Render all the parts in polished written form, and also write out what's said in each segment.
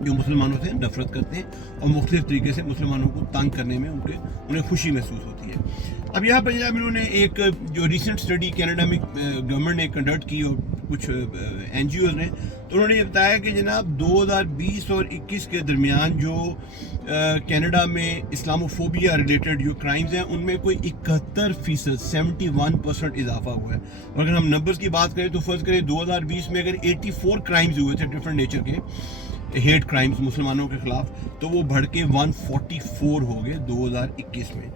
جو مسلمانوں سے نفرت کرتے ہیں اور مختلف طریقے سے مسلمانوں کو تنگ کرنے میں انہیں خوشی محسوس ہوتی ہے. اب یہاں پر جناب انہوں نے ایک جو ریسنٹ اسٹڈی کینیڈا میں گورنمنٹ نے کنڈکٹ کی اور کچھ این جی اوز نے, تو انہوں نے یہ بتایا کہ جناب 2020 اور 21 کے درمیان جو کینیڈا میں اسلاموفوبیا ریلیٹڈ جو کرائمز ہیں ان میں کوئی 71%, 71% اضافہ ہوا ہے. اور اگر ہم نمبرز کی بات کریں تو فرض کریں 2020 میں اگر 84 کرائمز ہوئے تھے ڈفرینٹ نیچر کے ہیٹ کرائمز مسلمانوں کے خلاف, تو وہ بڑھ کے 144 ہو گئے 2021 میں.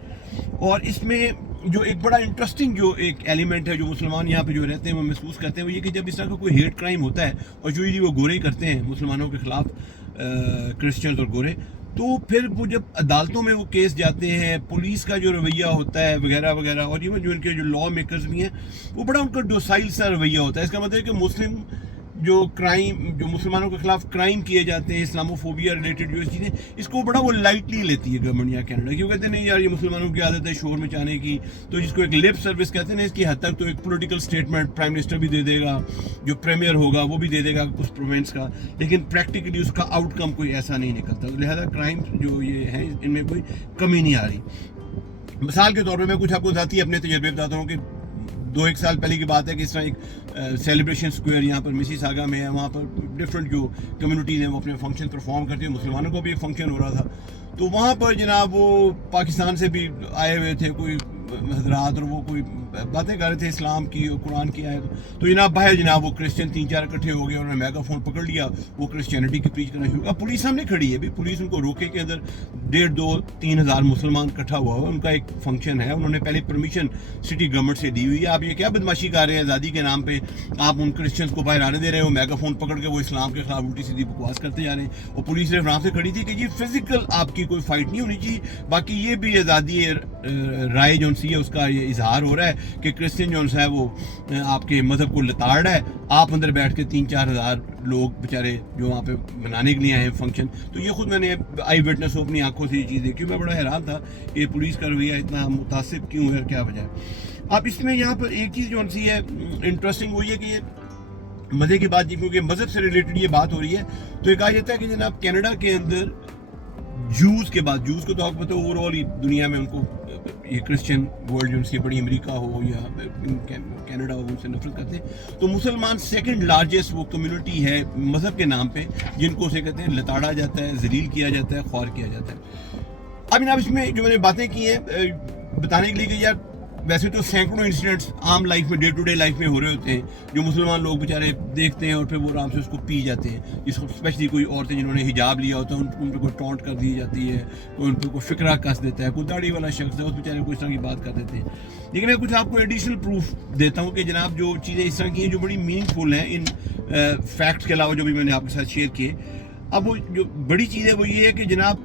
اور اس میں جو ایک بڑا انٹرسٹنگ جو ایک ایلیمنٹ ہے جو مسلمان یہاں پہ جو رہتے ہیں وہ محسوس کرتے ہیں, وہ یہ کہ جب اس طرح کا کوئی ہیٹ کرائم ہوتا ہے اور جو وہ گورے کرتے ہیں مسلمانوں کے خلاف, کرسچنز اور گورے, تو پھر وہ جب عدالتوں میں وہ کیس جاتے ہیں, پولیس کا جو رویہ ہوتا ہے وغیرہ وغیرہ, اور ایون جو ان کے جو لا میکرز بھی ہیں وہ بڑا ان کا ڈوسائل سا رویہ ہوتا ہے. اس کا مطلب ہے کہ مسلم جو کرائم جو مسلمانوں کے خلاف کرائم کیے جاتے ہیں اسلاموفوبیا ریلیٹڈ جو چیزیں, اس کو بڑا وہ لائٹلی لیتی ہے گورنمنٹ یا کینیڈا. کیوں کہتے ہیں نہیں یار یہ مسلمانوں کی عادت ہے شور مچانے کی, تو جس کو ایک لپ سروس کہتے ہیں نا, اس کی حد تک تو ایک پولیٹیکل اسٹیٹمنٹ پرائم منسٹر بھی دے دے گا, جو پریمیئر ہوگا وہ بھی دے دے گا اس پروونس کا, لیکن پریکٹیکلی اس کا آؤٹ کم کوئی ایسا نہیں نکلتا. لہذا کرائم جو یہ ہیں ان میں کوئی کمی نہیں آ رہی. مثال کے طور پہ میں کچھ آپ کو ذاتی اپنے تجربے بتاتا ہوں کہ 2-1 سال پہلے کی بات ہے کہ اس طرح ایک سیلیبریشن اسکوائر یہاں پر میسی ساگا میں ہے, وہاں پر ڈفرینٹ جو کمیونٹیز ہیں وہ اپنے فنکشن پرفارم کرتے ہیں. مسلمانوں کو بھی ایک فنکشن ہو رہا تھا, تو وہاں پر جناب وہ پاکستان سے بھی آئے ہوئے تھے کوئی حضرات, اور وہ کوئی باتیں کر رہے تھے اسلام کی اور قرآن کی آیت. تو جناب باہر جناب وہ کرسچن 3-4 اکٹھے ہو گئے, انہوں نے میگا فون پکڑ لیا, وہ کرسچینٹی کی پریچ کرنا شروع کیا. پولیس سامنے کھڑی ہے, پولیس ان کو روکے کے اندر 1,500-2,000-3,000 ہزار مسلمان اکٹھا ہوا ہوا, ان کا ایک فنکشن ہے, انہوں نے پہلے پرمیشن سٹی گورنمنٹ سے دی ہوئی ہے. آپ یہ کیا بدماشی کر رہے ہیں آزادی کے نام پہ, آپ ان کرسچنس کو باہر آنے دے رہے ہو, میگا فون پکڑ کے وہ اسلام کے خلاف الٹی سیدھی بکواس کرتے جا رہے ہیں. اور پولیس صرف رام سے کھڑی تھی کہ یہ فزیکل آپ کی کوئی فائٹ نہیں ہونی چاہیے, باقی یہ بھی آزادی رائے جو سی ہے اس کا یہ اظہار ہو رہا ہے کہ کرسچن جو ہے وہ آپ کے مذہب کو لتاڑ رہا ہے. آپ اندر بیٹھ کے 3-4 ہزار لوگ بیچارے جو وہاں پہ منانے کے لیے آئے ہیں فنکشن. تو یہ خود میں نے آئی وٹنس ہو, اپنی آنکھوں سے یہ چیز دیکھی, میں بڑا حیران تھا کہ پولیس کا رویہ اتنا متعصب کیوں ہے, کیا وجہ ہے. اب اس میں یہاں پر ایک چیز جو سی ہے انٹرسٹنگ وہ یہ کہ یہ مزے کی بات, کیونکہ مذہب سے ریلیٹڈ یہ بات ہو رہی ہے, تو یہ کہا جاتا ہے کہ جناب کینیڈا کے اندر جوز کے بعد, جوز کو تو آپ پتہ اوور آل دنیا میں ان کو یہ کرسچن ورلڈ جو ان سے بڑی امریکہ ہو یا کینیڈا ہو ان سے نفرت کرتے ہیں, تو مسلمان سیکنڈ لارجسٹ وہ کمیونٹی ہے مذہب کے نام پہ جن کو اسے کہتے ہیں لتاڑا جاتا ہے, ذلیل کیا جاتا ہے, خوار کیا جاتا ہے. اب جناب اس میں جو میں نے باتیں کی ہیں بتانے کے لیے کہ یار ویسے تو سینکڑوں انسیڈنٹس عام لائف میں ڈے ٹو ڈے لائف میں ہو رہے ہوتے ہیں جو مسلمان لوگ بیچارے دیکھتے ہیں اور پھر وہ آرام سے اس کو پی جاتے ہیں. جس کو اسپیشلی کوئی عورتیں جنہوں نے حجاب لیا ہوتا ہے ان پہ کوئی ٹونٹ کر دی جاتی ہے, کوئی ان پہ کوئی فکرہ کس دیتا ہے, کوئی داڑھی والا شخص ہے اس بیچارے کو اس طرح کی بات کر دیتے ہیں. لیکن میں کچھ آپ کو ایڈیشنل پروف دیتا ہوں کہ جناب جو چیزیں اس طرح کی ہیں جو بڑی میننگ فل ہیں ان فیکٹس کے علاوہ جو بھی میں نے آپ کے ساتھ شیئر کیے. اب وہ جو بڑی چیز ہے وہ یہ ہے کہ جناب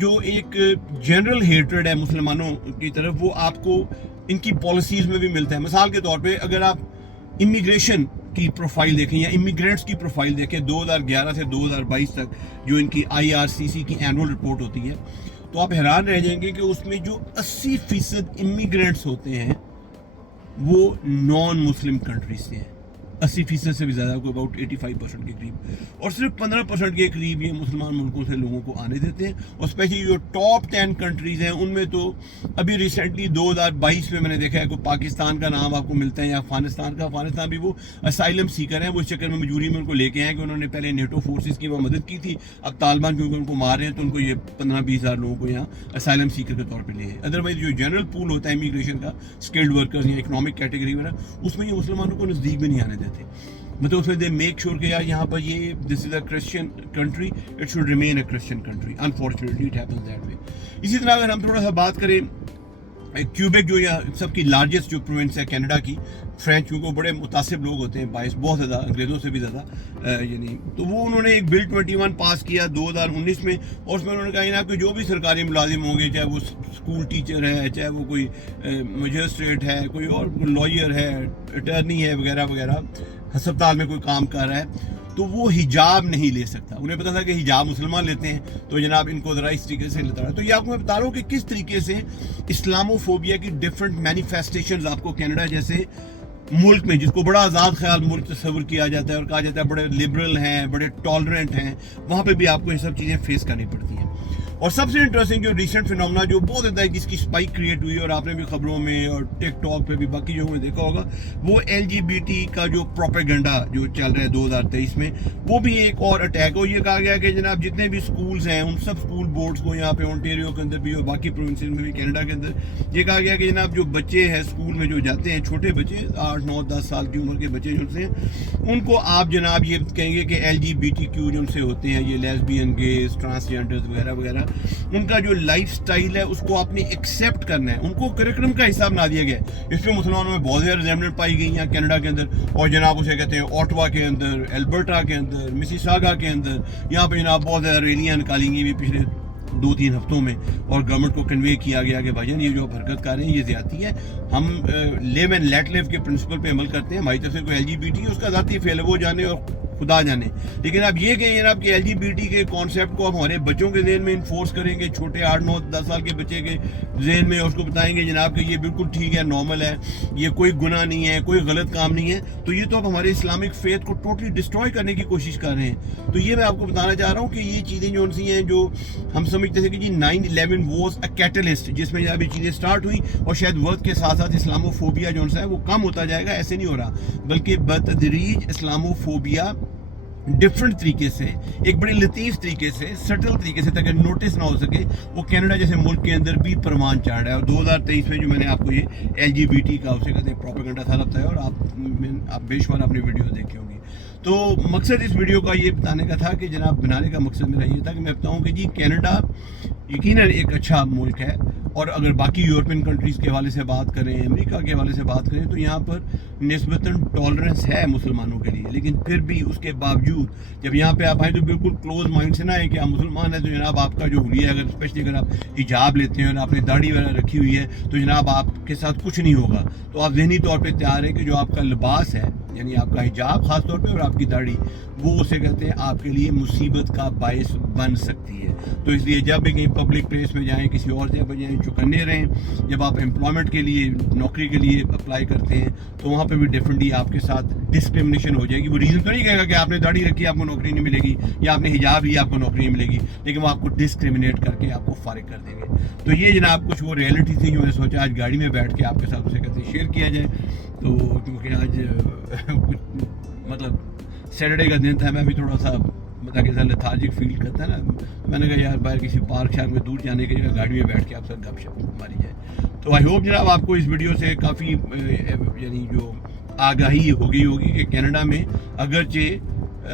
جو ایک جنرل ہیٹریڈ ہے مسلمانوں کی طرف وہ آپ کو ان کی پالیسیز میں بھی ملتا ہے. مثال کے طور پہ اگر آپ امیگریشن کی پروفائل دیکھیں یا امیگرینٹس کی پروفائل دیکھیں 2011 سے 2022 تک جو ان کی IRCC کی اینول رپورٹ ہوتی ہے, تو آپ حیران رہ جائیں گے کہ اس میں جو 80% امیگرینٹس ہوتے ہیں وہ نان مسلم کنٹریز سے ہیں. 80% سے بھی زیادہ, کوئی اباؤٹ 85% کے قریب, اور صرف 15% کے قریب یہ مسلمان ملکوں سے لوگوں کو آنے دیتے ہیں. اور اسپیشلی جو ٹاپ 10 کنٹریز ہیں ان میں تو ابھی ریسنٹلی 2022 میں نے دیکھا ہے کہ پاکستان کا نام آپ کو ملتا ہے یا افغانستان کا. افغانستان بھی وہ اسائلم سیکر ہیں, وہ اس چکر میں مجبوری میں ان کو لے کے آئے کہ انہوں نے پہلے نیٹو فورسز کی وہ مدد کی تھی, اب طالبان کیونکہ ان کو مار رہے ہیں تو ان کو یہ 15-20 ہزار لوگوں کو یہاں اسائلم سیکر کے طور پہ لے. ادروائز جو جنرل پول ہوتا ہے امیگریشن کا اسکلڈ ورکرز یا اکنامک کیٹیگری میں, اس میں یہ مسلمانوں کو نزدیک بھی نہیں آنے دیتے. مطلب اس میں دے میک شیور کہ یار یہاں پر یہ this is a Christian country, it should remain a Christian country. Unfortunately it happens that way. اسی طرح اگر ہم تھوڑا سا بات کریں کیوبیک جو یا سب کی لارجسٹ جو پروونس ہے کینیڈا کی, فرینچ, کیونکہ وہ بڑے متعصب لوگ ہوتے ہیں باعث بہت زیادہ, انگریزوں سے بھی زیادہ یعنی, تو وہ انہوں نے ایک بل 21 پاس کیا 2019 میں, اور اس میں انہوں نے کہا جناب کہ جو بھی سرکاری ملازم ہوں گے, چاہے وہ اسکول ٹیچر ہے, چاہے وہ کوئی مجسٹریٹ ہے, کوئی اور لائر ہے, اٹرنی ہے وغیرہ وغیرہ, ہسپتال میں کوئی کام کر رہا ہے, تو وہ حجاب نہیں لے سکتا. انہیں پتا تھا کہ حجاب مسلمان لیتے ہیں, تو جناب ان کو ذرا اس طریقے سے لیتا رہا. تو یہ آپ کو میں بتا رہا ہوں کہ کس طریقے سے اسلاموفوبیا کی ڈفرینٹ مینیفیسٹیشنز آپ کو کینیڈا جیسے ملک میں جس کو بڑا آزاد خیال ملک تصور کیا جاتا ہے اور کہا جاتا ہے بڑے لبرل ہیں, بڑے ٹالرنٹ ہیں, وہاں پہ بھی آپ کو یہ سب چیزیں فیس کرنی پڑتی ہیں. اور سب سے انٹرسٹنگ جو ریسنٹ فینومنا جو بہت زیادہ جس کی اسپائک کریٹ ہوئی ہے, اور آپ نے بھی خبروں میں اور ٹک ٹاک پہ بھی باقی جگہوں میں دیکھا ہوگا, وہ LGBT کا جو پروپیگنڈا جو چل رہا ہے 2023 میں, وہ بھی ایک اور اٹیک ہو. یہ کہا گیا کہ جناب جتنے بھی سکولز ہیں ان سب سکول بورڈز کو یہاں پہ اونٹیریو کے اندر بھی اور باقی پروونسز میں بھی کینیڈا کے اندر یہ کہا گیا کہ جناب جو بچے ہیں سکول میں جو جاتے ہیں, چھوٹے بچے 8, 9, 10 سال کی عمر کے بچے جو سے, ان کو آپ جناب یہ کہیں گے کہ LGBTQ جو ان سے ہوتے ہیں, یہ لیسبین, گیز, ٹرانسجینڈرز وغیرہ وغیرہ, ان کا جو لائف سٹائل ہے اس کو آپ نے ایکسیپٹ کرنا ہے, ان کو کریکلم کا حصہ بنا دیا گیا. اس پہ مسلمانوں میں بہت زیادہ ریزمبلنٹ پائی گئی ہیں کینیڈا کے اندر, اور جناب اسے کہتے ہیں اوٹوا کے اندر, البرٹا کے اندر, مسیساگا کے اندر, یہاں پہ جناب بہت زیادہ ریلیاں نکالی گئی بھی پچھلے 2-3 ہفتوں میں, اور گورنمنٹ کو کنوے کیا گیا کہ بھائی جان یہ جو حرکت کر رہے ہیں یہ زیادتی ہے, ہم لیو اینڈ لیٹ لیو کے پرنسپل پہ عمل کرتے ہیں, ہماری طرف سے کوئی LGBT اس کا ذاتی فعل ہے وہ جانے اور خدا جانے, لیکن آپ یہ کہیں جناب کہ LGBT کے کانسیپٹ کو آپ ہمارے بچوں کے ذہن میں انفورس کریں گے, چھوٹے 8, 9, 10 سال کے بچے کے ذہن میں, اس کو بتائیں گے جناب کہ یہ بالکل ٹھیک ہے, نارمل ہے, یہ کوئی گناہ نہیں ہے, کوئی غلط کام نہیں ہے, تو یہ تو آپ ہمارے اسلامک فیتھ کو ٹوٹلی ڈسٹروائے کرنے کی کوشش کر رہے ہیں. تو یہ میں آپ کو بتانا چاہ رہا ہوں کہ یہ چیزیں جو سی ہیں جو ہم سمجھتے تھے کہ جی 9/11 واز اے کیٹلسٹ, جس میں جب یہ چیزیں سٹارٹ ہوئی اور شاید وقت کے ساتھ ساتھ اسلاموفوبیا جو ہے وہ کم ہوتا جائے گا, ایسے نہیں ہو رہا, بلکہ بتدریج اسلاموفوبیا ڈفرنٹ طریقے سے, ایک بڑے لطیف طریقے سے, سٹل طریقے سے, تاکہ نوٹس نہ ہو سکے, وہ کینیڈا جیسے ملک کے اندر بھی پروان چڑھ رہا ہے. اور 2023 میں جو میں نے آپ کو یہ LGBT کا اسے کہتے ہیں پروپیگنڈا تھا بتایا, اور آپ بے شمار اپنی ویڈیو دیکھی ہوگی. تو مقصد اس ویڈیو کا یہ بتانے کا تھا کہ جناب بنانے کا مقصد میرا یہ تھا کہ میں بتاؤں کہ جی کینیڈا یقیناً ایک اچھا ملک ہے, اور اگر باقی یورپین کنٹریز کے حوالے سے بات کریں, امریکہ کے حوالے سے بات کریں, تو یہاں پر نسبتاً ٹالرنس ہے مسلمانوں کے لیے, لیکن پھر بھی اس کے باوجود جب یہاں پہ آپ آئیں تو بالکل کلوز مائنڈ سے نہ آئیں کہ آپ مسلمان ہیں تو جناب آپ کا جو حلیہ ہے, اگر اسپیشلی اگر آپ حجاب لیتے ہیں اور آپ نے داڑھی وغیرہ رکھی ہوئی ہے تو جناب آپ کے ساتھ کچھ نہیں ہوگا. تو آپ ذہنی طور پہ تیار ہیں کہ جو آپ کا لباس ہے, یعنی آپ کا حجاب خاص طور پہ اور آپ کی داڑھی, وہ اسے کہتے ہیں آپ کے لیے مصیبت کا باعث بن سکتی ہے. تو اس لیے جب بھی کہیں پبلک پلیس میں جائیں, کسی اور جگہ پہ جائیں, چوکنے رہیں. جب آپ امپلائمنٹ کے لیے, نوکری کے لیے اپلائی کرتے ہیں تو وہاں پہ بھی ڈیفینٹلی آپ کے ساتھ ڈسکرمنیشن ہو جائے گی. وہ ریزن تو نہیں کہے گا کہ آپ نے داڑھی رکھی آپ کو نوکری نہیں ملے گی, یا آپ نے حجاب لی آپ کو نوکری نہیں ملے گی, لیکن وہ آپ کو ڈسکرمنیٹ کر کے آپ کو فارغ کر دیں گے. تو یہ جناب کچھ وہ ریئلٹی تھی جو میں نے سوچا آج گاڑی میں بیٹھ کے آپ کے ساتھ اسے کہتے ہیں شیئر کیا جائے. تو کیونکہ آج کچھ مطلب سیٹرڈے کا دن تھا, میں بھی تھوڑا سا مطلب کہ لیتھارجک فیل کرتا ہے نا, میں نے کہا یار باہر کسی پارک شارک میں دور جانے کے لیے گاڑی میں بیٹھ کے آپ ساتھ گپ شپ ماری جائے. تو آئی ہوپ جناب آپ کو اس ویڈیو سے کافی یعنی جو آگاہی ہوگی کہ کینیڈا میں اگرچہ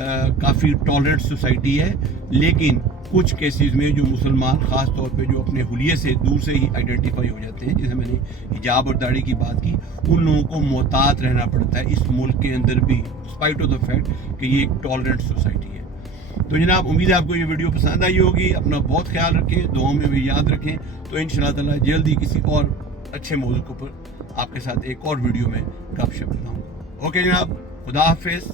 کافی ٹالرنٹ سوسائٹی ہے, لیکن کچھ کیسز میں جو مسلمان خاص طور پہ جو اپنے حلیے سے دور سے ہی آئیڈینٹیفائی ہو جاتے ہیں, جیسے میں نے حجاب اور داڑھی کی بات کی, ان لوگوں کو محتاط رہنا پڑتا ہے اس ملک کے اندر بھی, اسپائٹ آف دا فیکٹ کہ یہ ایک ٹالرنٹ سوسائٹی ہے. تو جناب امید ہے آپ کو یہ ویڈیو پسند آئی ہوگی. اپنا بہت خیال رکھیں, دعاؤں میں بھی یاد رکھیں. تو انشاءاللہ تعالیٰ جلدی کسی اور اچھے موضوع کے اوپر آپ کے ساتھ ایک اور ویڈیو میں گپ شپ بتاؤں گا. اوکے جناب, خدا حافظ.